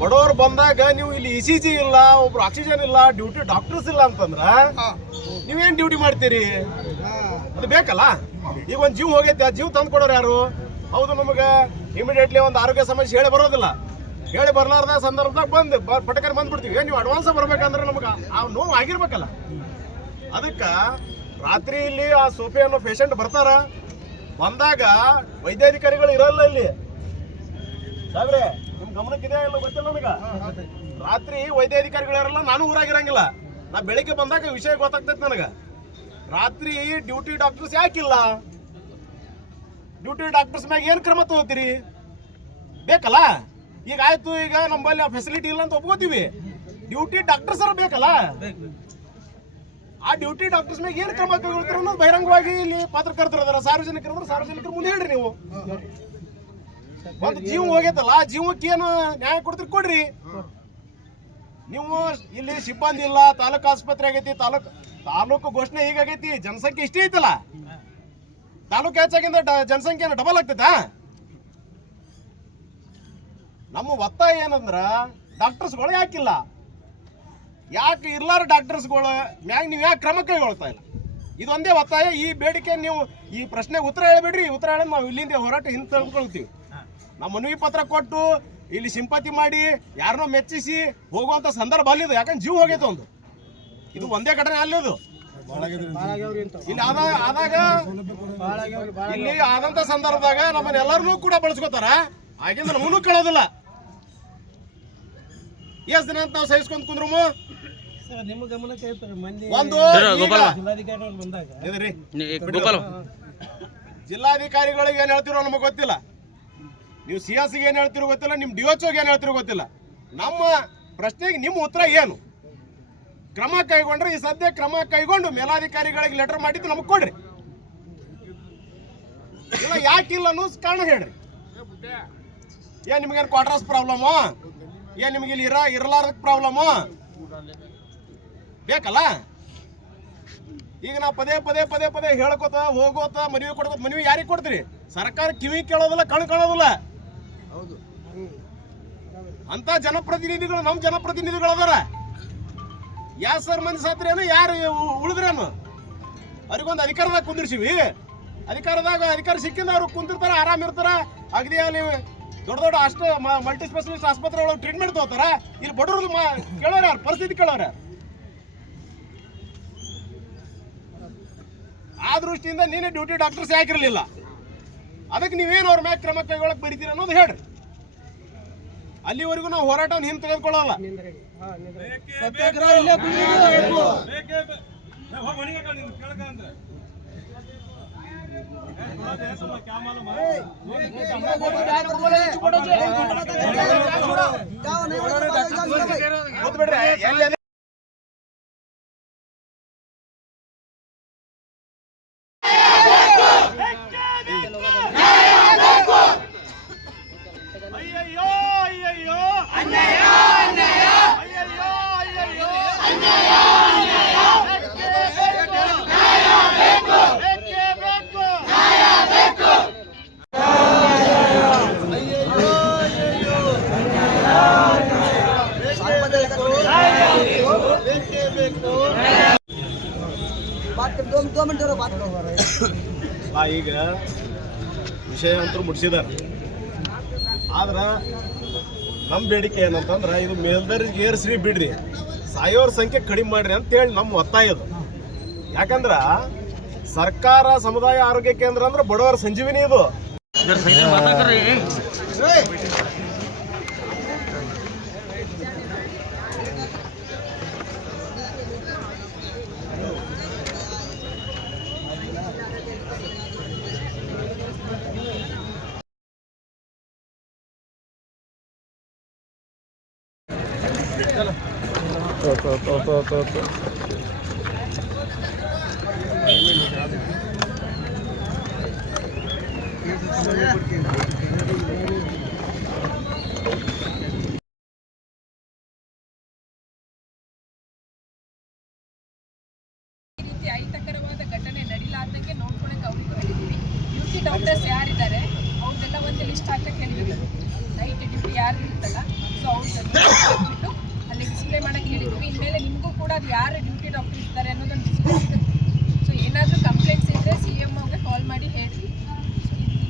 ಬಡವರು ಬಂದಾಗ ನೀವು ಇಲ್ಲಿ ECG ಇಲ್ಲ, ಒಬ್ರು ಆಕ್ಸಿಜನ್ ಇಲ್ಲ, ಡ್ಯೂಟಿ ಡಾಕ್ಟರ್ಸ್ ಇಲ್ಲ ಅಂತಂದ್ರ ನೀವೇನ್ ಡ್ಯೂಟಿ ಮಾಡ್ತೀರಿ? ಅದು ಬೇಕಲ್ಲ. ಈಗ ಒಂದು ಜೀವ ಹೋಗೈತೆ, ಆ ಜೀವ ತಂದು ಕೊಡೋರು ಯಾರು? ಹೌದು, ನಮಗೆ ಇಮಿಡಿಯೇಟ್ಲಿ ಒಂದು ಆರೋಗ್ಯ ಸಮಸ್ಯೆ ಹೇಳಿ ಬರೋದಿಲ್ಲ. ಹೇಳಿ ಬರ್ಲಾರ್ದ ಸಂದರ್ಭದಾಗ ಪಟಕರ್ ಬಂದ್ಬಿಡ್ತೀವಿ. ನೀವು ಅಡ್ವಾನ್ಸ್ ಬರ್ಬೇಕಂದ್ರೆ ನಮಗೆ ಆ ನೋವು ಆಗಿರ್ಬೇಕಲ್ಲ. ಅದಕ್ಕೆ ರಾತ್ರಿ ಇಲ್ಲಿ ಆ ಸೋಫೆ ಅನ್ನೋ ಪೇಷಂಟ್ ಬರ್ತಾರ, ಬಂದಾಗ ವೈದ್ಯಾಧಿಕಾರಿಗಳು ಇರಲ್ಲ ಇಲ್ಲಿ. ಸಾಬ್ರೆ, ನಿಮ್ ಗಮನಕ್ಕಿದೆ ಇಲ್ಲ ಗೊತ್ತಿಲ್ಲ ನನಗ. ರಾತ್ರಿ ವೈದ್ಯಾಧಿಕಾರಿಗಳು ಇರಲ್ಲ, ನಾನು ಊರಾಗಿರಂಗಿಲ್ಲ. ನಾ ಬೆಳಿಗ್ಗೆ ಬಂದಾಗ ವಿಷಯ ಗೊತ್ತಾಗ್ತೈತೆ ನನಗೆ. ರಾತ್ರಿ ಡ್ಯೂಟಿ ಡಾಕ್ಟರ್ಸ್ ಯಾಕಿಲ್ಲ? ಡ್ಯೂಟಿ ಡಾಕ್ಟರ್ಸ್ ಮ್ಯಾಗ ಏನು ಕ್ರಮ ತಗೋತೀರಿ? ಬೇಕಲ್ಲ. ಈಗ ಆಯ್ತು, ಈಗ ನಮ್ಮಲ್ಲಿ ಆ ಫೆಸಿಲಿಟಿ ಇಲ್ಲ ಅಂತ ಒಪ್ಕೋತೀವಿ. ಡ್ಯೂಟಿ ಡಾಕ್ಟರ್ಸ್ ಬೇಕಲ್ಲ. ಆ ಡ್ಯೂಟಿ ಡಾಕ್ಟರ್ಸ್ ಮ್ಯಾಗ ಏನು ಕ್ರಮ ತಗೊಳ್ತೀರ ಅನ್ನೋದು ಬಹಿರಂಗವಾಗಿ ಇಲ್ಲಿ ಪತ್ರಕರ್ತರು ಅದಾರ, ಸಾರ್ವಜನಿಕರು ಸಾರ್ವಜನಿಕರ ಮುಂದೆ ಹೇಳ್ರಿ. ನೀವು ಒಂದು ಜೀವ ಹೋಗೈತಲ್ಲ, ಆ ಜೀವಕ್ಕೆ ಏನು ನ್ಯಾಯ ಕೊಡ್ತೀರಿ ಕೊಡ್ರಿ. ನೀವು ಇಲ್ಲಿ ಸಿಬ್ಬಂದಿ ಇಲ್ಲ, ತಾಲೂಕು ಆಸ್ಪತ್ರೆ ಆಗೈತಿ, ತಾಲೂಕು ಘೋಷಣೆ ಹೀಗಾಗೈತಿ, ಜನಸಂಖ್ಯೆ ಇಷ್ಟೇ ಐತಲ್ಲ. ತಾಲೂಕು ಹೆಚ್ಚಾಗಿಂದ ಜನಸಂಖ್ಯೆ ಡಬಲ್ ಆಗ್ತೈತಾ? ನಮ್ಮ ಒತ್ತಾಯ ಏನಂದ್ರ ಡಾಕ್ಟರ್ಸ್ಗಳು ಯಾಕಿಲ್ಲ, ಯಾಕೆ ಇರ್ಲಾರ ಡಾಕ್ಟರ್ಸ್ಗಳು ಮ್ಯಾಗ ನೀವು ಯಾಕೆ ಕ್ರಮ ಕೈಗೊಳ್ತಾ ಇಲ್ಲ? ಇದೊಂದೇ ಒತ್ತಾಯ. ಈ ಬೇಡಿಕೆ ನೀವು ಈ ಪ್ರಶ್ನೆಗೆ ಉತ್ತರ ಹೇಳ್ಬೇಡ್ರಿ. ಉತ್ತರ ಹೇಳಿ ನಾವು ಇಲ್ಲಿಂದ ಹೋರಾಟ ಹಿಂದೆ ತಗೊಳ್ತೀವಿ. ನಾವು ಮನವಿ ಪತ್ರ ಕೊಟ್ಟು ಇಲ್ಲಿ ಸಿಂಪತಿ ಮಾಡಿ ಯಾರನ್ನೋ ಮೆಚ್ಚಿಸಿ ಹೋಗುವಂತ ಸಂದರ್ಭ ಅಲ್ಲಿದು. ಯಾಕಂದ್ರೆ ಜೀವ ಹೋಗೈತೆ ಒಂದು. ಇದು ಒಂದೇ ಘಟನೆ ಅಲ್ಲಿದು. ಇಲ್ಲಿ ಆದಾಗ ಇಲ್ಲಿ ಆದಂತ ಸಂದರ್ಭದಾಗ ನಮ್ಮನ್ನ ಎಲ್ಲರನ್ನೂ ಕೂಡ ಬಳಸ್ಕೋತಾರ. ಆಗಿಂದ ನಮ್ಮನ್ನು ಕೇಳೋದಿಲ್ಲ. ಎಷ್ಟು ದಿನ ಅಂತ ನಾವು ಸಹಿಸ್ಕೊಂಡ್ ಕುಂದ್ರಮು? ಒಂದು ಜಿಲ್ಲಾಧಿಕಾರಿಗಳಿಗೆ ಏನ್ ಹೇಳ್ತಿರೋ ನಮಗೆ ಗೊತ್ತಿಲ್ಲ, ನೀವು ಸಿಎಸ್ಗೆ ಏನ್ ಹೇಳ್ತಿರೋ ಗೊತ್ತಿಲ್ಲ, ನಿಮ್ DHOಗೆ ಏನ್ ಹೇಳ್ತಿರೋ ಗೊತ್ತಿಲ್ಲ. ನಮ್ಮ ಪ್ರಶ್ನೆಗೆ ನಿಮ್ಮ ಉತ್ತರ ಏನು? ಕ್ರಮ ಕೈಗೊಂಡ್ರೆ ಈ ಸದ್ಯ ಕ್ರಮ ಕೈಗೊಂಡು ಮೇಲಾಧಿಕಾರಿಗಳಿಗೆ ಲೆಟರ್ ಮಾಡಿದ್ದು ನಮಗೆ ಕೊಡ್ರಿ. ಇಲ್ಲ ಯಾಕಿಲ್ಲ ಅನ್ನೋ ಕಾರಣ ಹೇಳ್ರಿ. ಏನ್ ನಿಮ್ಗೇನು ಕ್ವಾರ್ಟರ್ಸ್ ಪ್ರಾಬ್ಲಮು? ಏನ್ ನಿಮ್ಗೆ ಇಲ್ಲಿ ಇರಲಾರ್ದಕ್ಕೆ ಪ್ರಾಬ್ಲಮು? ಬೇಕಲ್ಲ. ಈಗ ನಾವು ಪದೇ ಪದೇ ಪದೇ ಪದೇ ಹೇಳ್ಕೊತ ಹೋಗೋತ ಮನವಿ ಕೊಡ್ಕೋತ, ಮನವಿ ಯಾರಿಗೆ ಕೊಡ್ತೀರಿ? ಸರ್ಕಾರ ಕಿವಿ ಕೇಳೋದಿಲ್ಲ, ಕಣ್ ಕಾಣೋದಿಲ್ಲ. ಅಂತ ಜನಪ್ರತಿನಿಧಿಗಳು ನಮ್ಮ ಜನಪ್ರತಿನಿಧಿಗಳು ಅದಾರ. ಸರ್ ಮಂದಿ ಸಾತ್ರೇನು, ಯಾರು ಉಳಿದ್ರೇನು? ಅವ್ರಿಗೊಂದು ಅಧಿಕಾರದಾಗ ಕುಂದಿರ್ಸಿವಿ. ಅಧಿಕಾರ ಸಿಕ್ಕಿಂದ ಅವ್ರು ಕುಂತಿರ್ತಾರ, ಆರಾಮ್ ಇರ್ತಾರ. ಅಗದಿ ಅಲ್ಲಿ ದೊಡ್ಡ ದೊಡ್ಡ ಮಲ್ಟಿ ಸ್ಪೆಷಲಿಸ್ಟ್ ಆಸ್ಪತ್ರೆ ಒಳಗೆ ಟ್ರೀಟ್ಮೆಂಟ್ ತಗೋತಾರ. ಇಲ್ಲಿ ಬಡವ್ರದ್ದು ಕೇಳೋರು ಯಾರು? ಪರಿಸ್ಥಿತಿ ಕೇಳೋರು. ಆ ದೃಷ್ಟಿಯಿಂದ ನೀನೇ ಡ್ಯೂಟಿ ಡಾಕ್ಟರ್ಸ್ ಯಾಕಿರಲಿಲ್ಲ? ಅದಕ್ಕೆ ನೀವೇನು ಅವ್ರ ಮ್ಯಾಗ ಕ್ರಮ ಕೈಗೊಳ್ಳಕ್ ಬರೀತೀರಿ ಅನ್ನೋದು ಹೇಳ್ರಿ. ಅಲ್ಲಿವರೆಗೂ ನಾವು ಹೋರಾಟವನ್ನು ಹಿಂದೆ ತೆಗೆದುಕೊಳ್ಳಲ್ಲ. ಈಗ ವಿಷಯ ಅಂತೂ ಮುಗಿಸಿದಾರೆ. ಆದ್ರೆ ನಮ್ಮ ಬೇಡಿಕೆ ಏನಂತಂದ್ರೆ ಇದು ಮೇಲ್ದರ್ಜೆಗೆ ಏರಿಸ್ರಿ ಬಿಡ್ರಿ, ಸಾಯೋರ ಸಂಖ್ಯೆ ಕಡಿಮೆ ಮಾಡ್ರಿ ಅಂತೇಳಿ ನಮ್ಮ ಒತ್ತಾಯ ಇದು. ಯಾಕಂದ್ರೆ ಸರ್ಕಾರ ಸಮುದಾಯ ಆರೋಗ್ಯ ಕೇಂದ್ರ ಅಂದ್ರೆ ಬಡವರ ಸಂಜೀವಿನಿ ಇದು. ಅಹಿತಕರವಾದ ಘಟನೆ ನಡೀಲಾರ್ದಂಗೆ ನೋಡ್ಕೊಳಕ್ಕೆ ಅವ್ರಿಗೆ ಹೇಳಿದ್ವಿ. ಡ್ಯೂಟಿ ಡಾಕ್ಟರ್ಸ್ ಯಾರಿದ್ದಾರೆ ಅವ್ರದ್ದೆಲ್ಲ ಒಂದು ಲಿಸ್ಟ್ ಹಾಕಕ್ಕೆ ಹೇಳಿದ್ವಿ. ನೈಟ್ ಡ್ಯೂಟಿ ಯಾರು ಇರ್ತಲ್ಲ, ಸೊ ಅವ್ರದ್ದೆಲ್ಲ ಅದು ಯಾರು ಡ್ಯೂಟಿ ಡಾಕ್ಟರ್ ಇರ್ತಾರೆ ಅನ್ನೋದೊಂದು ಡಿಸ್ಕಸ್. ಸೊ ಏನಾದರೂ ಕಂಪ್ಲೇಂಟ್ಸ್ ಇದ್ದರೆ CMOಗೆ ಕಾಲ್ ಮಾಡಿ ಹೇಳಿ.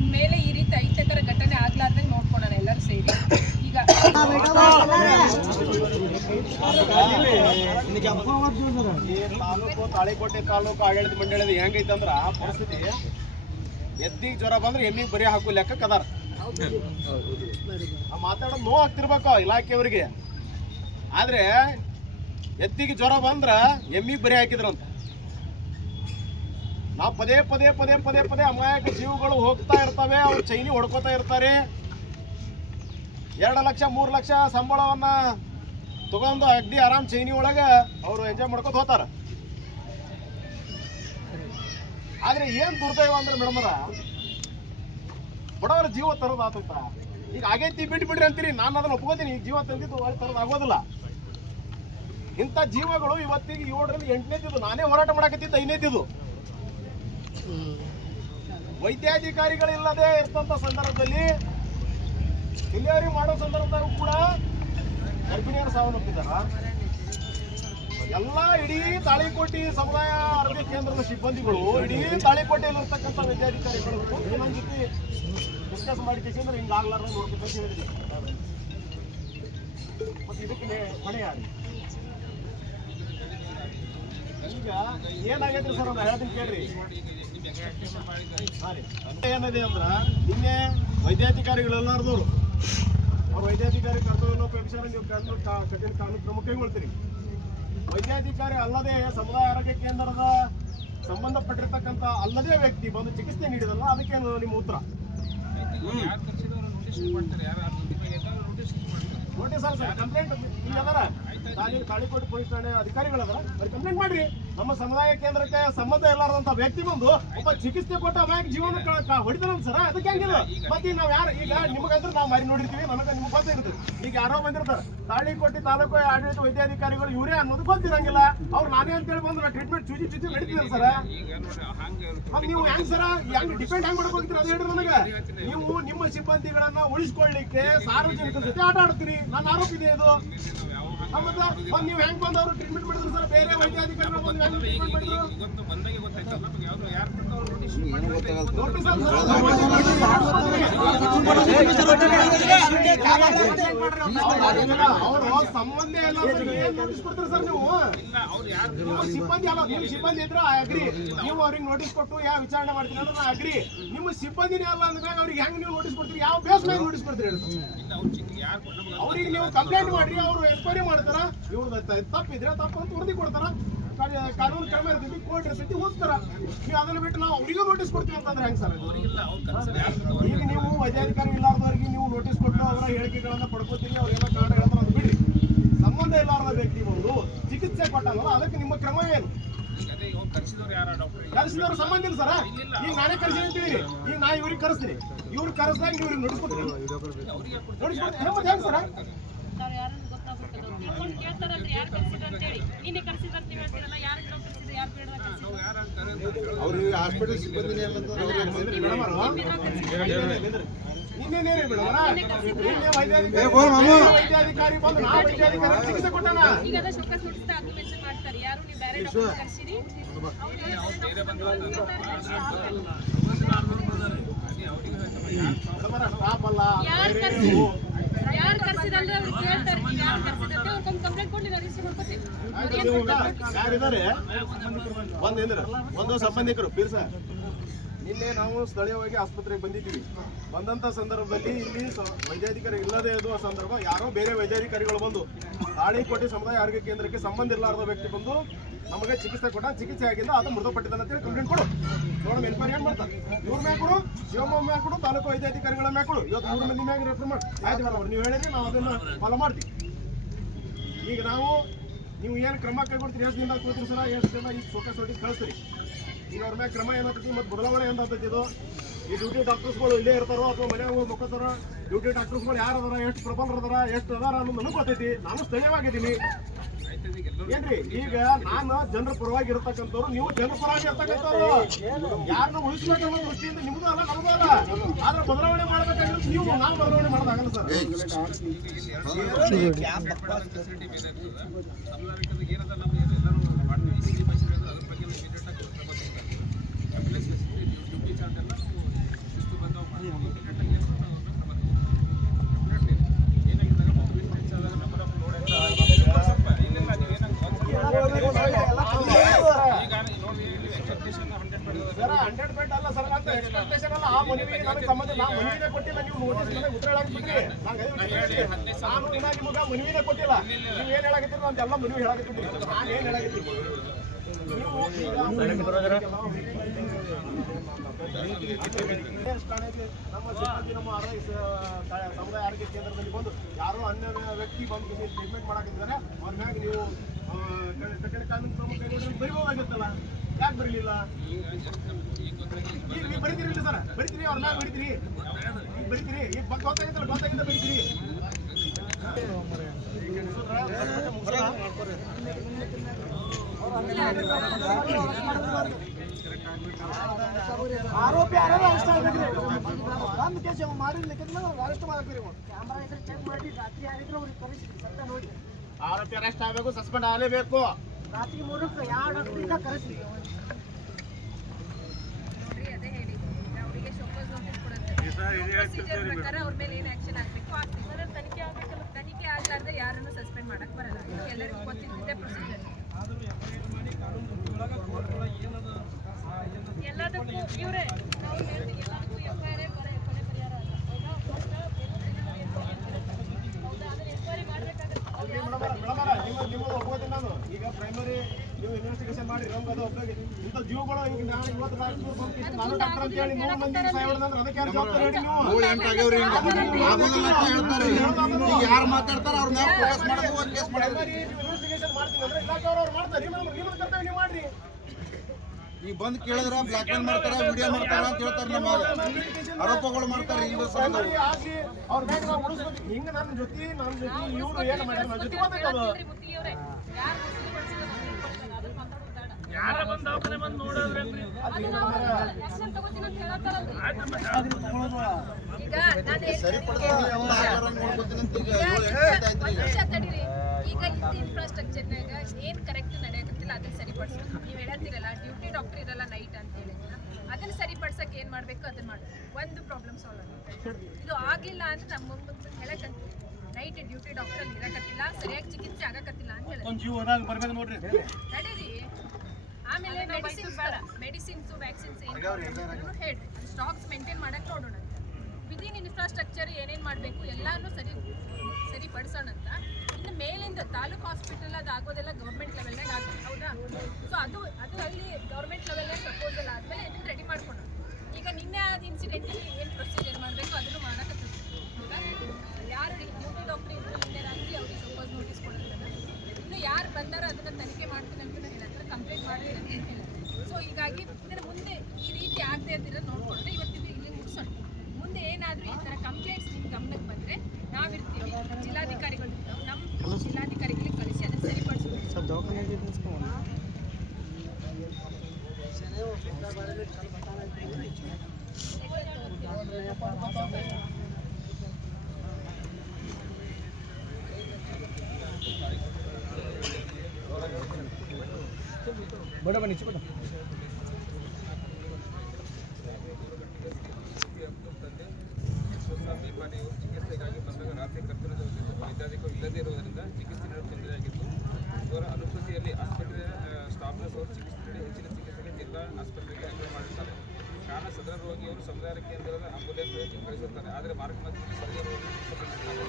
ಇನ್ಮೇಲೆ ಈ ರೀತಿ ಅಹಿತಕರ ಘಟನೆ ಆಗ್ಲಾರ್ದಂಗೆ ನೋಡ್ಕೊಳ್ಳೋಣ ಎಲ್ಲರೂ ಸೇರಿ. ಈಗ ತಾಲೂಕು ತಾಳಿಕೋಟೆ ತಾಲೂಕು ಆಡಳಿತ ಮಂಡಳಿದ ಹೆಂಗೈತಂದ್ರ ಪರಿಸ್ಥಿತಿ, ಎತ್ತಿಗೆ ಜ್ವರ ಬಂದ್ರೆ ಎಮ್ಮಿಗೆ ಬರೀ ಹಾಕೋ ಲೆಕ್ಕಕ್ಕೆ ಅದಾರ. ಮಾತಾಡೋದು ನೋವು ಆಗ್ತಿರ್ಬೇಕು ಇಲಾಖೆಯವರಿಗೆ. ಆದ್ರೆ ಎತ್ತಿಗೆ ಜ್ವರ ಬಂದ್ರ ಎಮ್ಮಿಗೆ ಬರೀ ಹಾಕಿದ್ರಂತ. ನಾವು ಪದೇ ಪದೇ ಪದೇ ಪದೇ ಪದೇ ಅಮಾಯಕ ಜೀವಗಳು ಹೋಗ್ತಾ ಇರ್ತವೆ, ಅವ್ರು ಚೈನಿ ಹೊಡ್ಕೋತಾ ಇರ್ತಾರೆ. 2 ಲಕ್ಷ 3 ಲಕ್ಷ ಸಂಬಳವನ್ನ ತಗೊಂಡು ಅಗ್ದಿ ಆರಾಮ್ ಚೈನಿ ಒಳಗೆ ಅವರು ಎಂಜಾಯ್ ಮಾಡ್ಕೊತ ಹೋಗ್ತಾರ. ಆದ್ರೆ ಏನ್ ದುರ್ದೈವ ಅಂದ್ರೆ ಮೇಡಮರ, ಬಡವರ ಜೀವ ತರೋದು ಆತೈತ. ಈಗ ಆಗೈತಿ ಬಿಡ್ರಿ ಅಂತೀರಿ, ನಾನು ಅದನ್ನ ಒಪ್ಕೋತೀನಿ. ಈಗ ಜೀವ ತಂದಿದ್ದು ಒಳಗೆ ತರೋದು ಆಗೋದಿಲ್ಲ. ಇಂಥ ಜೀವಗಳು ಇವತ್ತಿಗೆ 7ರಿಂದ 8ನೇದಿದ್ದು, ನಾನೇ ಹೋರಾಟ ಮಾಡಕತ್ತಿದ್ದ 5ನೇದಿದ್ದು. ವೈದ್ಯಾಧಿಕಾರಿಗಳಿಲ್ಲದೆ ಇರ್ತಂತ ಸಂದರ್ಭದಲ್ಲಿ, ಡೆಲಿವರಿ ಮಾಡೋ ಸಂದರ್ಭದಾಗ ಕೂಡ ಗರ್ಭಿಣಿಯರು ಸಾವನ್ನಪ್ಪಿದ್ದಾರ. ಎಲ್ಲ ಇಡೀ ತಾಳಿಕೋಟೆ ಸಮುದಾಯ ಆರೋಗ್ಯ ಕೇಂದ್ರದ ಸಿಬ್ಬಂದಿಗಳು, ಇಡೀ ತಾಳಿಕೋಟೆಯಲ್ಲಿರ್ತಕ್ಕಂಥ ವೈದ್ಯಾಧಿಕಾರಿಗಳು ನಮ್ಮ ಜೊತೆ ಡಿಸ್ಕಸ್ ಮಾಡಿ ಕೇಳಿದ್ರೆ ಹಿಂಗಾಗ್ಲಾರ್ದ ನೋಡ್ಬೇಕಂತ ಹೇಳಿದ್ರಿ. ಮತ್ತೆ ಇದಕ್ಕೆ ಹೊಣೆ ಯಾರು? ಈಗ ಏನಾಗೈತ್ರಿ ಸರ್, ನಾನು ಹೇಳ್ತೀನಿ ಕೇಳ್ರಿ. ಏನಿದೆ ಅಂದ್ರ, ನಿನ್ನೆ ವೈದ್ಯಾಧಿಕಾರಿಗಳೆಲ್ಲಾರ್ದವ್ರು ಅವ್ರ ವೈದ್ಯಾಧಿಕಾರಿ ಕರ್ತವ್ಯ ಲೋಪೇಕ್ಷ ನೀವು ಕಠಿಣ ಕಾನೂನು ಕ್ರಮ ಕೈಗೊಳ್ತೀರಿ. ವೈದ್ಯಾಧಿಕಾರಿ ಅಲ್ಲದೆ ಸಮುದಾಯ ಆರೋಗ್ಯ ಕೇಂದ್ರದ ಸಂಬಂಧಪಟ್ಟಿರ್ತಕ್ಕಂಥ ಅಲ್ಲದೇ ವ್ಯಕ್ತಿ ಬಂದು ಚಿಕಿತ್ಸೆ ನೀಡಿದಲ್ಲ, ಅದಕ್ಕೆ ನಿಮ್ಮ ಉತ್ತರ? ನೋಟಿಸ್ ಅಲ್ಲ ಸರ್, ಕಂಪ್ಲೇಂಟ್ ಇಲ್ಲಿ ಅದರ ತಾಳಿಕೋಟೆ ಪೊಲೀಸ್ ಠಾಣೆ ಅಧಿಕಾರಿಗಳದಾರ, ಅವ್ರಿಗೆ ಕಂಪ್ಲೇಂಟ್ ಮಾಡ್ರಿ. ನಮ್ಮ ಸಮುದಾಯ ಕೇಂದ್ರಕ್ಕೆ ಸಂಬಂಧ ಇಲ್ಲಾರ್ದಂತ ವ್ಯಕ್ತಿ ಬಂದು ಒಬ್ಬ ಚಿಕಿತ್ಸೆ ಕೊಟ್ಟ ಅಮ್ಯಾಗ ಜೀವನ ಹೊಡಿತಾನ ಸರ್, ಅದಕ್ಕೆ ಹಂಗಿಲ್ಲ. ಮತ್ತೆ ನಾವು ಯಾರು ಈಗ ನಿಮಗಂದ್ರೆ ನಾವು ಮಾರಿ ನೋಡಿರ್ತೀವಿ, ನಮಗೆ ನಿಮ್ಗೆ ಗೊತ್ತಿರ್ತದೆ. ಈಗ ಯಾರೋ ಬಂದಿರ್ತಾರೆ ತಾಳಿಕೋಟೆ ತಾಲೂಕು ಆಡಳಿತ ವೈದ್ಯಾಧಿಕಾರಿಗಳು ಇವರೇ ಅನ್ನೋದು ಗೊತ್ತಿರಂಗಿಲ್ಲ. ಅವ್ರು ನಾನೇ ಅಂತೇಳಿ ಬಂದ್ರೆ ಟ್ರೀಟ್ಮೆಂಟ್ ಚುಚಿ ನಡೀತಿದ್ದಾರೆ ಸರ್. ನೀವು ಹೆಂಗ್ ಸರ ಹೆಂಗ್ ಡಿಪೆಂಡ್ ಹೆಂಗ್ ಮಾಡಕ್ ಹೋಗ್ತೀರಿ ಅದು ಹೇಳ್ರಿ ನನಗೆ. ನೀವು ನಿಮ್ಮ ಸಿಬ್ಬಂದಿಗಳನ್ನ ಉಳಿಸ್ಕೊಳ್ಳಿಕ್ಕೆ ಸಾರ್ವಜನಿಕರ ಜೊತೆ ಆಟ ಆಡ್ತೀರಿ, ನನ್ನ ಆರೋಪ ಇದೆ ಇದು. ನೀವು ಹೆಂಗ್ ಬಂದು ಅವರು ಟ್ರೀಟ್ಮೆಂಟ್ ಮಾಡಿದ್ರು ಸರ್, ಬೇರೆ ವೈದ್ಯಾಧಿಕಾರಿಗಳು ಬಂದು ಹೆಂಗ್ ಟ್ರೀಟ್ಮೆಂಟ್ ಮಾಡಿದ್ರು? ಅವರು ಸಂಬಂಧ ಎಲ್ಲ ಏನ್ ನೋಟಿಸ್ ಕೊಡ್ತೀರಿ ಸರ್ ನೀವು? ಸಿಬ್ಬಂದಿ ಅಲ್ಲ, ನಿಮ್ಮ ಸಿಬ್ಬಂದಿ ಇದ್ರೆ ಅಗ್ರಿ. ನೀವು ಅವ್ರಿಗೆ ನೋಟಿಸ್ ಕೊಟ್ಟು ಯಾವ ವಿಚಾರಣೆ ಮಾಡ್ತೀರಿ ಅಂದ್ರೆ ನಾ ಅಗ್ರಿ. ನಿಮ್ಮ ಸಿಬ್ಬಂದಿನೇ ಅಲ್ಲ ಅಂದಾಗ ಅವ್ರಿಗೆ ಹೆಂಗ್ ನೀವು ನೋಟಿಸ್ ಕೊಡ್ತೀರಿ? ಯಾವ ಬೇಸ್ ಮೇಲೆ ನೋಟಿಸ್ ಕೊಡ್ತೀರಿ? ಅವ್ರಿಗೆ ನೀವು ಕಂಪ್ಲೇಂಟ್ ಮಾಡ್ರಿ, ಅವರು ಎನ್ಕ್ವೈರಿ ಮಾಡ್ತಾರ. ಇವ್ರದ್ದು ತಪ್ಪಿದ್ರೆ ತಪ್ಪು ಅಂತ ವರದಿ ಕೊಡ್ತಾರ, ಕಾನೂನು ಕ್ರಮ ಇರ್ತೈತಿ, ಕೋರ್ಟ್ ಇರ್ತೈತಿ, ಹೋಗ್ತಾರ. ನೀವು ಅದನ್ನ ಬಿಟ್ಟು ನಾವು ಅವರಿಗೂ ನೋಟಿಸ್ ಕೊಡ್ತೀವಿ ಅಂತಂದ್ರೆ ಹೆಂಗ್ ಸರ್? ಈಗ ನೀವು ವೈದ್ಯಾಧಿಕಾರಿ ಇಲ್ಲಾರ್ದವ್ರಿಗೆ ನೀವು ನೋಟಿಸ್ ಕೊಟ್ಟು ಅವರ ಹೇಳಿಕೆಗಳನ್ನ ಪಡ್ಕೋತೀರಿ, ಅವ್ರೇನೋ ಕಾರಣ ಹೇಳ್ತಾರ, ಅದು ಬಿಡ್ರಿ. ಸಂಬಂಧ ಇಲ್ಲಾರ್ದ ವ್ಯಕ್ತಿ ಬಂದು ಚಿಕಿತ್ಸೆ ಕೊಟ್ಟಲ್ಲ, ಅದಕ್ಕೆ ನಿಮ್ಮ ಕ್ರಮ ಏನು? ಕರೆಸಿದವ್ರು ಸಂಬಂಧ ಇಲ್ಲ ಸರ. ಈಗ ನಾನೇ ಕರೆಸಿ ಅಂತೀವಿ, ಈಗ ನಾ ಇವ್ರಿಗೆ ಕರೆಸ್ತೀನಿ, ಇವ್ರಿಗೆ ಕರೆಸ್ದಾಗ ನೀವು ಇವ್ರಿಗೆ ನೋಡಿಸ್ಕೊಡ್ತೀರಿ. ಹೆಂಗ್ ಸರ? ಅವ್ರಿಗೆ ಹಾಸ್ಪಿಟಲ್ ಸಿಬ್ಬಂದಿ ಇನ್ನೇನೇನು ಬಿಡೋಣ? ವೈದ್ಯಾಧಿಕಾರಿ ಬಂದು ನಾ ವೈದ್ಯಾಧಿಕಾರಿ ಚಿಕಿತ್ಸೆ ಕೊಟ್ಟಾನ. ಸ್ಟಾಪ್ ಅಲ್ಲ, ಯಾರಿದ್ದಾರೆ ಒಂದು ಸಂಬಂಧಿಕರು ಪೀರ್ಸ. ನಿನ್ನೆ ನಾವು ಸ್ಥಳೀಯವಾಗಿ ಆಸ್ಪತ್ರೆಗೆ ಬಂದಿದ್ದೀವಿ. ಬಂದಂತ ಸಂದರ್ಭದಲ್ಲಿ ಇಲ್ಲಿ ವೈದ್ಯಾಧಿಕಾರಿ ಇಲ್ಲದೆ ಇರುವ ಸಂದರ್ಭ ಯಾರೋ ಬೇರೆ ವೈದ್ಯಾಧಿಕಾರಿಗಳು ಬಂದು ತಾಳಿಕೋಟೆ ಸಮುದಾಯ ಆರೋಗ್ಯ ಕೇಂದ್ರಕ್ಕೆ ಸಂಬಂಧ ಇರಲಾರದ ವ್ಯಕ್ತಿ ಬಂದು ನಮಗೆ ಚಿಕಿತ್ಸೆ ಕೊಟ್ಟ, ಚಿಕಿತ್ಸೆ ಆಗಿಂದ ಅದು ಮೃತಪಟ್ಟಿದ್ದಾನೆ ಅಂತೇಳಿ ಕಂಪ್ಲೇಂಟ್ ಕೊಡು. ನೋಡೋಣ ಎನ್ಕ್ವೈರಿ ಏನ್ ಮಾಡ್ತಾರೆ. ಇವ್ರ ಮ್ಯಾಗ ಕೊಡು, ಶಿವಮೊಗ್ಗ ಮ್ಯಾಗ ಕೊಡು, ತಾಲೂಕು ವೈದ್ಯಾಧಿಕಾರಿಗಳ ಮ್ಯಾಗ ಕೊಡು. ಇವತ್ತು 3 ಮಂದಿ ಮ್ಯಾಗ ರೆಫರ್ ಮಾಡಿ ಆಯ್ತು ಬರೋರು. ನೀವು ಹೇಳಿದ್ರೆ ನಾವು ಅದನ್ನ ಫಾಲೋ ಮಾಡ್ತೀವಿ. ಈಗ ನಾವು ನೀವು ಏನು ಕ್ರಮ ಕೈಗೊಳ್ತೀರಿ, ಎಷ್ಟು ದಿನ ಕೊಡ್ತೀರಿ ಸರ, ಎಷ್ಟು ದಿನ ಈಗ ಫೋಕಸ್ ಹೊಟ್ಟಿಗೆ ಕಳಿಸ್ತೀರಿ. ಈಗ ಅವ್ರ ಮ್ಯಾಗ ಕ್ರಮ ಏನಾಗ್ತೈತಿ ಮತ್ತು ಬದಲಾವಣೆ ಏನಾಗ್ತೈತಿ? ಇದು ಈ ಡ್ಯೂಟಿ ಡಾಕ್ಟರ್ಸ್ಗಳು ಇಲ್ಲೇ ಇರ್ತಾರೋ ಅಥವಾ ಮನೆ ಹೋಗಿ ಮುಖತಾರ? ಡ್ಯೂಟಿ ಡಾಕ್ಟರ್ಸ್ಗಳು ಯಾರು ಅದಾರ, ಎಷ್ಟು ಪ್ರಬಲರು ಅದಾರ, ಎಷ್ಟು ಅದಾರ ಅನ್ನೋದು ನನಗೆ ಗೊತ್ತೈತಿ. ನಾನು ಸ್ಥಳೀಯವಾಗಿದ್ದೀನಿ ಏನ್ರಿ. ಈಗ ನಾನು ಜನರ ಪರವಾಗಿ ಇರ್ತಕ್ಕಂಥವ್ರು, ನೀವು ಜನರ ಪರವಾಗಿ ಇರ್ತಕ್ಕಂಥವ್ರು. ಯಾರನ್ನ ಉಳಿಸ್ಬೇಕನ್ನೋ ದೃಷ್ಟಿಯಿಂದ ನಿಮ್ದು ಅಲ್ಲ ನಮ್ದು ಅಲ್ಲ. ಆದ್ರೆ ಬದಲಾವಣೆ ಮಾಡ್ಬೇಕಾಗಿರೋದು ನೀವು, ನಾನು ಬದಲಾವಣೆ ಮಾಡೋದಾಗಲ್ಲ ಸರ್. ಸರ್ 100 ಬೆಡ್ ಅಲ್ಲ ಸರ್, ಅಂತ ಎಕ್ಸ್ಪೆಕ್ಟೇಷನ್ ಅಲ್ಲ. ಆ ಮನವಿಗೆ ನನಗೆ ಸಂಬಂಧ, ನಾ ಮನವಿನೇ ಕೊಟ್ಟಿಲ್ಲ. ನೀವು ನೋಟಿಸ್ ಮೇಲೆ ಉತ್ತರ ಹೇಳಾಕ್ಬಿಟ್ರಿ. ನಾನು ಇನ್ನ ನಿಮಗೆ ಮನವಿನೇ ಕೊಟ್ಟಿಲ್ಲ. ನೀವು ಏನ್ ಹೇಳಾಕತ್ತೀರಿ? ನಂದೆಲ್ಲ ಮನವಿ ಹೇಳಾಕತ್ತೀರಿ. ನಾನು ಏನ್ ಹೇಳಾಕತ್ತೀನಿ? ನಮ್ಮ ಸಿಬ್ಬಂದಿ, ನಮ್ಮ ಸಮುದಾಯ ಆರೋಗ್ಯ ಕೇಂದ್ರದಲ್ಲಿ ಬಂದು ಯಾರೋ ಅನ್ಯ ವ್ಯಕ್ತಿ ಬಂದು ಟ್ರೀಟ್ಮೆಂಟ್ ಮಾಡಾಕಿದ್ದಾರೆ. ಅವ್ರ ಮ್ಯಾಗ ನೀವು ಕಠಿಣ ಕಾನೂನು ಕ್ರಮ ಕೈಗೊಂಡ್ರೆ ಬರಿಬೋದಾಗಿತ್ತಲ್ಲ, ಯಾಕೆ ಬರಲಿಲ್ಲ? ಈಗ ಬರಿತೀರಿ ಸರ್, ಬರಿತೀರಿ, ಅವ್ರ ಮ್ಯಾಗ ಬರಿತೀರಿ, ಈಗ ಬರಿತೀರಿ, ಈಗ ಗೊತ್ತಾಗಿತ್ತಲ್ಲ, ಗೊತ್ತಾಗಿದ್ದ ಬರಿತೀರಿ. ಆರೋಪಿ ಯಾರು ಅರೆಸ್ಟ್ ಆಗ್ಬೇಕ್ರಿ. ಒಂದು ಕೇಸ್ ಮಾಡಿರ್ಲಿಕ್ಕಿದ್ರೆ ಅರೆಸ್ಟ್ ಮಾಡಕ್ರಿ. ಕ್ಯಾಮ್ರಾ ಇದ್ರೆ ಚೆಕ್ ಮಾಡಿ, ರಾತ್ರಿ ಆಗಿದ್ರೆ ಅವ್ರಿಗೆ ಕರೆಸಿ ಸತ್ತ ನೋಡಿ. ಆರೋಪಿ ಅರೆಸ್ಟ್ ಆಗಬೇಕು, ಸಸ್ಪೆಂಡ್ ಆಗಲೇಬೇಕು. ರಾತ್ರಿ 3ಕ್ಕೆ ಯಾವ ಡಾಕ್ಟ್ರಿಂದ ಕರೆಸಿ. ನೋಡ್ರಿ, ಅದೇ ಹೇಳಿ, ಅವರಿಗೆ ಶೋಕಾಸ್ ನೋಟಿಸ್ ಕೊಡುತ್ತೆ. ಪ್ರೊಸೀಜರ್ ಪ್ರಕಾರ ಅವ್ರ ಮೇಲೆ ಏನು ಆಕ್ಷನ್ ಆಗಬೇಕು ಆಗ್ತದೆ. ತನಿಖೆ ಆಗಬೇಕಲ್ಲ, ತನಿಖೆ ಆಗ್ಲಾರ್ದೆ ಯಾರನ್ನು ಸಸ್ಪೆಂಡ್ ಮಾಡಕ್ ಬರಲ್ಲ. ಎಲ್ಲರಿಗೂ ಗೊತ್ತಿದ್ದಿದೆ ಪ್ರೊಸೀಜರ್. ಎಲ್ಲದಕ್ಕೂ ಇವರೇ ನಾವು ಹೇಳ್ತೀವಿ, ಎಲ್ಲದಕ್ಕೂ FIR ಕೊನೆ ಪರಿಹಾರ ಅಲ್ಲ. ಹೌದಾ? ಅದನ್ನ ಎನ್ಕ್ವೈರಿ ಮಾಡಬೇಕಾಗುತ್ತೆ. ನಿಮ್ಮ ಒಪ್ಕೋತೀನಿ ನಾನು. ಈಗ ಪ್ರೈಮರಿ ನೀವು ಇನ್ವೆಸ್ಟಿಗೇಷನ್ ಮಾಡಿ ರೋಗ ಒಬ್ಬರಿಗೆ ಇಂಥ ಜೀವಗಳು ಈಗ ನಾನು ಇವತ್ತು ನಾನು ಡಾಕ್ಟರ್ ಅಂತ ಹೇಳಿ 3 ಮಂದಿ ಸಾಯ್ಬಿಡ್ದಂದ್ರೆ ಅದಕ್ಕೆ ಯಾರು ಜವಾಬ್ದಾರಿ ಹೇಳಿ? ನೀವು ಯಾರು ಮಾತಾಡ್ತಾರ ಅವ್ರ ಮ್ಯಾಲ ಫೋಕಸ್ ಮಾಡೋದು, ಒಂದು ಕೇಸ್ ಮಾಡೋದು. ಇನ್ವೆಸ್ಟಿಗೇಷನ್ ಮಾಡ್ತೀನಿ ಅಂದ್ರೆ ಇಲಾಖೆಯವರು ಮಾಡ್ತಾರೆ. ನಿಮ್ಮ ಕರ್ತವ್ಯ ನೀವು ಮಾಡ್ರಿ. ಈಗ ಬಂದು ಕೇಳಿದ್ರ ಬ್ಲಾಕ್ ಮೇಲ್ ಮಾಡ್ತಾರ, ವಿಡಿಯೋ ಮಾಡ್ತಾರ ಅಂತ ಹೇಳ್ತಾರೆ. ನಮ್ಮ ಆರೋಪಗಳು ಮಾಡ್ತಾರೆ. ಈಗ ಪ್ರೈಮರಿ ಆಗ್ಲಿ ಅವ್ರ ಮ್ಯಾಗ ನಾವು ಉಳಿಸ್ಬೇಕು. ಹಿಂಗ ನನ್ನ ಜೊತೆ ಇವ್ರು ಏನು ಮಾಡ್ಯಾರ ನನ್ನ ಜೊತೆ ಗೊತ್ತಾಯ್ತದ. ಮುತ್ತಿಗೆಯವರೇ ಯಾರು ಅದನ್ನ ಮಾತಾಡೋದು ಬೇಡ. ಯಾರ ಬಂದು ದವಾಖಾನೆ ಬಂದು ನೋಡೋದ್ರಿ ಆಕ್ಷನ್ ತಗೋತೀನಿ ಅಂತ ಹೇಳತ್ತಾರಲ್ರಿ. ಈಗ ನಾನು ಸರಿಪಡಿಸ್ಕೊಂಡು ಯಾವ ಆಚಾರ ನೋಡ್ಕೊತೀನಿ ಅಂತ ಈಗ 7-8 ಆಯ್ತು. ಒಂದ್ ನಿಮಿಷ ತಡೀರಿ. ಈಗ ಇದು ಇನ್ಫ್ರಾಸ್ಟ್ರಕ್ಚರ್ನಾಗ ಏನ್ ಕರೆಕ್ಟ್ ನಡೆಯಕತ್ತಿಲ್ಲ ಅದನ್ನ ಸರಿಪಡಿಸ್ಬೇಕು. ನೀವು ಹೇಳತ್ತೀರಲ್ಲ ಡ್ಯೂಟಿ ಡಾಕ್ಟರ್ ಇರಲ್ಲ ನೈಟ್ ಅಂತ ಹೇಳಿ, ಅದನ್ನ ಸರಿಪಡ್ಸಕ್ಕೆ ಏನ್ ಮಾಡ್ಬೇಕು ಅದನ್ನ ಮಾಡ್ಬೇಕು. ಒಂದು ಪ್ರಾಬ್ಲಮ್ ಸಾಲ್ವ್ ಆಗುತ್ತೆ. ಇದು ಆಗಿಲ್ಲ ಅಂದ್ರೆ ನಮ್ಮ ಮುಂದೆ ಹೇಳಕಂತ ನೈಟ್ ಡ್ಯೂಟಿ ಡಾಕ್ಟರ್ ಅಲ್ಲಿ ಇರಕತ್ತಿಲ್ಲ, ಸರಿಯಾಗಿ ಚಿಕಿತ್ಸೆ ಆಗಕತ್ತಿಲ್ಲ ಅಂತ ಹೇಳಿ ನಡೀರಿ. ಆಮೇಲೆ ಮೆಡಿಸಿನ್ಸ್ ವ್ಯಾಕ್ಸಿನ್ಸ್ ಏನು ಹೇಳ್ರಿ, ಸ್ಟಾಕ್ಸ್ ಮೇಂಟೈನ್ ಮಾಡಕ್ ನೋಡೋಣ ಅಂತ. ವಿದಿನ್ ಇನ್ಫ್ರಾಸ್ಟ್ರಕ್ಚರ್ ಏನೇನು ಮಾಡಬೇಕು ಎಲ್ಲಾನು ಸರಿಪಡಿಸೋಣ ಅಂತ. ಇನ್ನು ಮೇಲಿಂದ ತಾಲೂಕು ಹಾಸ್ಪಿಟಲ್ ಅದು ಆಗೋದೆಲ್ಲ ಗೌರ್ಮೆಂಟ್ ಲೆವೆಲ್ನಾಗ ಆಗುತ್ತೆ. ಹೌದಾ? ಸೊ ಅದು ಅಲ್ಲಿ ಗೌರ್ಮೆಂಟ್ ಲೆವೆಲ್ನಾಗ ಪ್ರಪೋಸಲ್ ಆದಮೇಲೆ ಇದನ್ನು ರೆಡಿ ಮಾಡ್ಕೊಳೋಣ. ಈಗ ನಿನ್ನೆ ಆದ ಇನ್ಸಿಡೆಂಟಲ್ಲಿ ಏನು ಪ್ರೊಸೀಜರ್ ಮಾಡಬೇಕು ಅದನ್ನು ಮಾಡಕತ್ತೀವಿ. ಹೌದಾ? ಯಾರು ಡ್ಯೂಟಿ ಡಾಕ್ಟರ್ ಇದ್ರು ನಿನ್ನೆ ರಾತ್ರಿ ಅವ್ರಿಗೆ ಸಪೋಸ್ ನೋಟಿಸ್ ಕೊಡುತ್ತೆ. ಇನ್ನು ಯಾರು ಬಂದಾರೋ ಅದನ್ನು ತನಿಖೆ ಮಾಡ್ತೀನಿ ಅಂತ ಹೇಳತ್ತಾರೆ, ಕಂಪ್ಲೇಂಟ್ ಮಾಡಿ ಅಂತ ಹೇಳಿ. ಸೊ ಹೀಗಾಗಿ ಇದರ ಮುಂದೆ ಈ ರೀತಿ ಆಗದೆ ಇದ್ದಿರೋ ನೋಡ್ಕೊಂಡ್ರೆ ಇವತ್ತಿದ್ದು ಇಲ್ಲಿ ಮುಗಿಸೋಣ. ಮುಂದೆ ಏನಾದರೂ ಈ ಥರ ಕಂಪ್ಲೇಂಟ್ಸ್ ನಿಮ್ಮ ಗಮನಕ್ಕೆ ಬಂದರೆ ನಾವಿರ್ತೀವಿ, ಜಿಲ್ಲಾಧಿಕಾರಿಗಳು ಇರ್ತಾವೆ, ನಮ್ಮ ಜಿಲ್ಲಾಧಿಕಾರಿಗಳಿಗೆ ಕಳಿಸಿ ಅದನ್ನು ಸರಿಪಡಿಸ್ಬೇಕು. ಬಡ ಬನ್ನಿ ಚಿಕ್ಕ ಚಿಕಿತ್ಸೆಗಾಗಿ ಬಂದಾಗ ರಾತ್ರಿ ಕರ್ತವ್ಯದ ವೈದ್ಯಾಧಿಕಾರಿ ಇಲ್ಲದೇ ಇರುವುದರಿಂದ ಚಿಕಿತ್ಸೆ ನೀಡಲು ತೊಂದರೆಯಾಗಿತ್ತು. ಇವರ ಅನುಪಸ್ಥಿತಿಯಲ್ಲಿ ಆಸ್ಪತ್ರೆಯ ಸ್ಟಾಫ್ನರ್ಸ್ ಅವರು ಚಿಕಿತ್ಸೆ ನೀಡಿ ಹೆಚ್ಚಿನ ಚಿಕಿತ್ಸೆಗೆ ಜಿಲ್ಲಾ ಆಸ್ಪತ್ರೆಗೆ ಅನ್ವಯ ಮಾಡಿರ್ತಾರೆ. ಕಾರಣ ಸದರ ರೋಗಿಯವರು ಸಮುದಾಯ ಕೇಂದ್ರದ ಆಂಬುಲೆನ್ಸ್ ಕಳಿಸುತ್ತಾರೆ, ಆದರೆ ಮಾರ್ಗ ಮಧ್ಯದಲ್ಲಿ ಸ್ಥಳೀಯ ರೋಗಿ ಮೃತಪಟ್ಟಿದ್ದಾರೆ.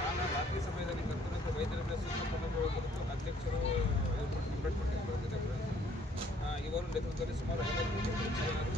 ಕಾರಣ ರಾತ್ರಿ ಸಮಯದಲ್ಲಿ ಕರ್ತವ್ಯದ ವೈದ್ಯರ ಮೇಲೆ ಸೂಕ್ತ ಕುರಿತು ಅಧ್ಯಕ್ಷರು ಬರೆದಿದ್ದಾರೆ. ಇವರು ನೇತೃತ್ವದಲ್ಲಿ ಸುಮಾರು 50 ಜನರು